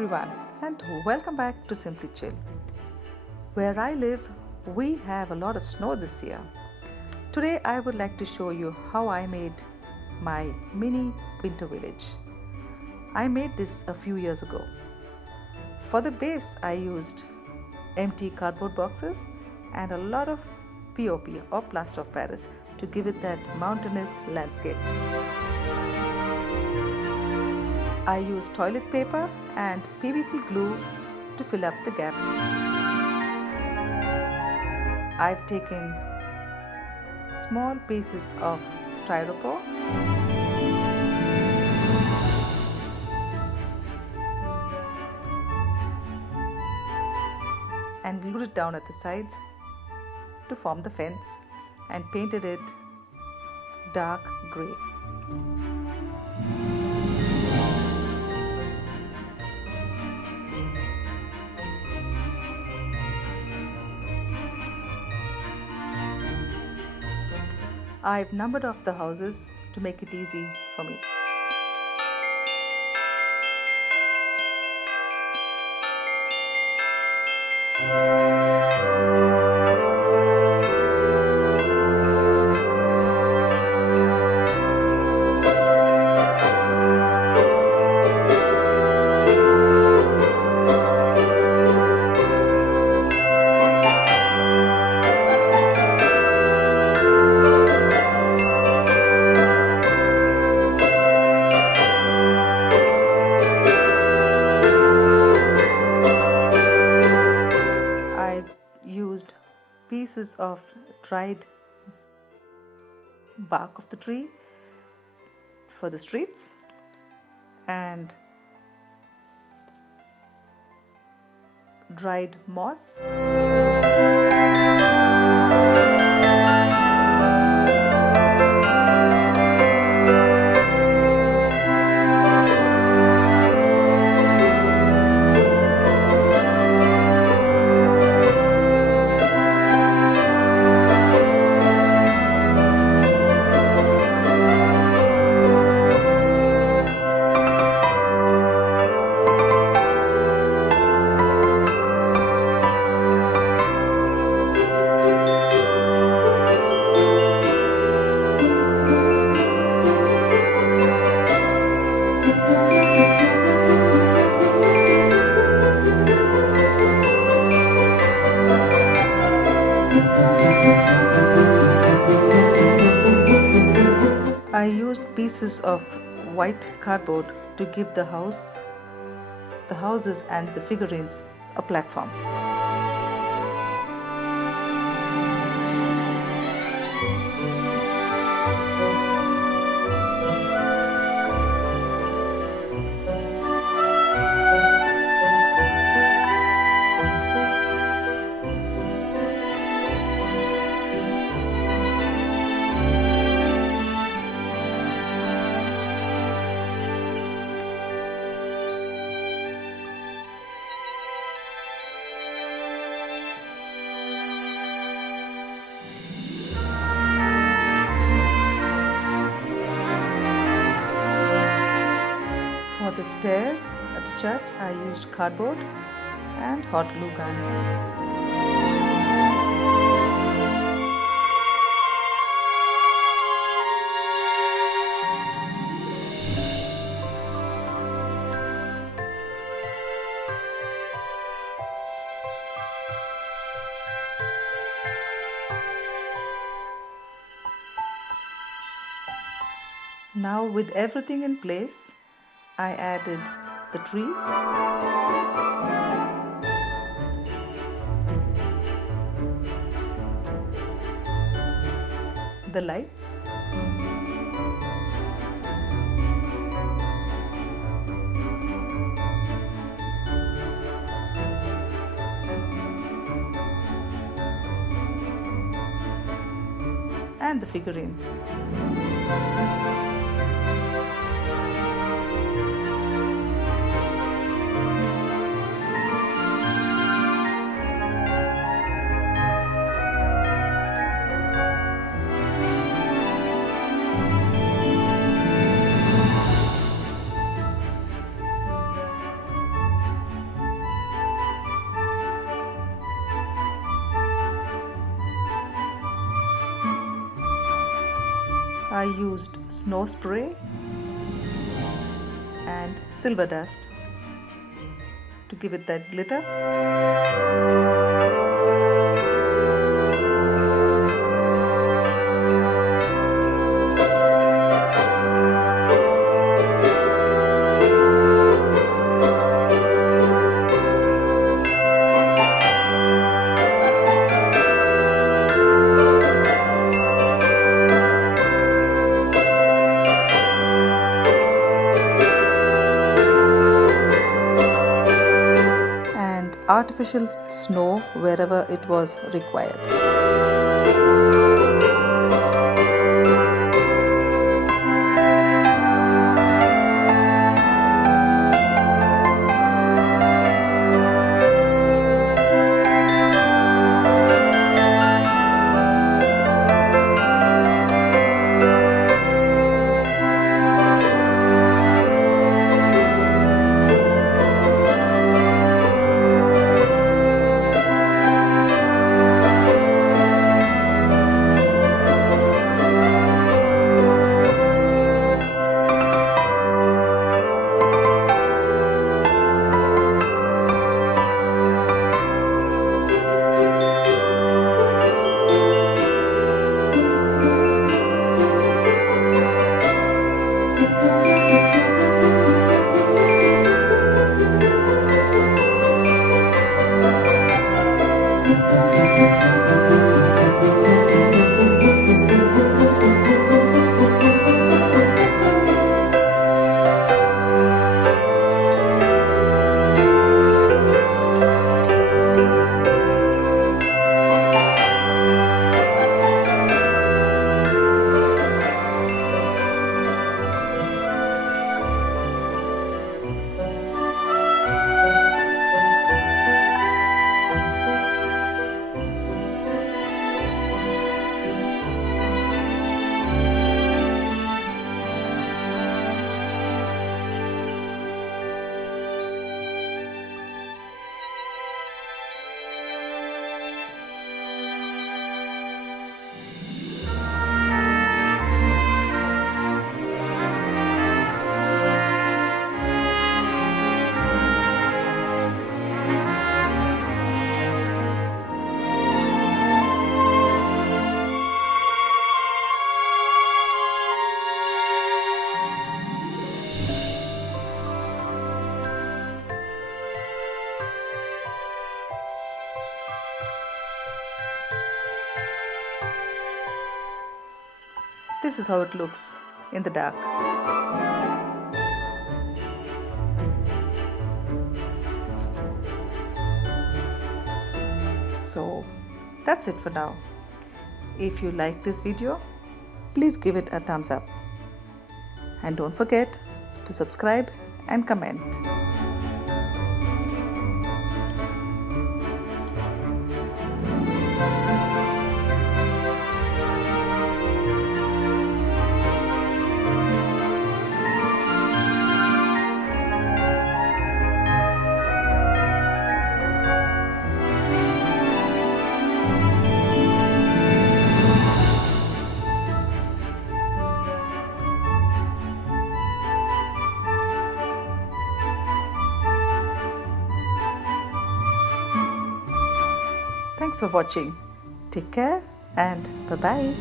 everyone, and welcome back to Simply Chill. Where I live, we have a lot of snow this year. Today, I would like to show you how I made my mini winter village. I made this a few years ago. For the base, I used empty cardboard boxes and a lot of POP or plaster of Paris to give it that mountainous landscape. I used toilet paper and PVC glue to fill up the gaps. I've taken small pieces of styrofoam and glued it down at the sides to form the fence and painted it dark grey. I've numbered off the houses to make it easy for me. Used pieces of dried bark of the tree for the streets and dried moss. I used pieces of white cardboard to give the houses and the figurines a platform. For the stairs at the church, I used cardboard and hot glue gun. Now, with everything in place, I added the trees, the lights, and the figurines. I used snow spray and silver dust to give it that glitter. Artificial snow wherever it was required. This is how it looks in the dark. So that's it for now. If you like this video, please give it a thumbs up. And don't forget to subscribe and comment. Thanks for watching. Take care and bye-bye.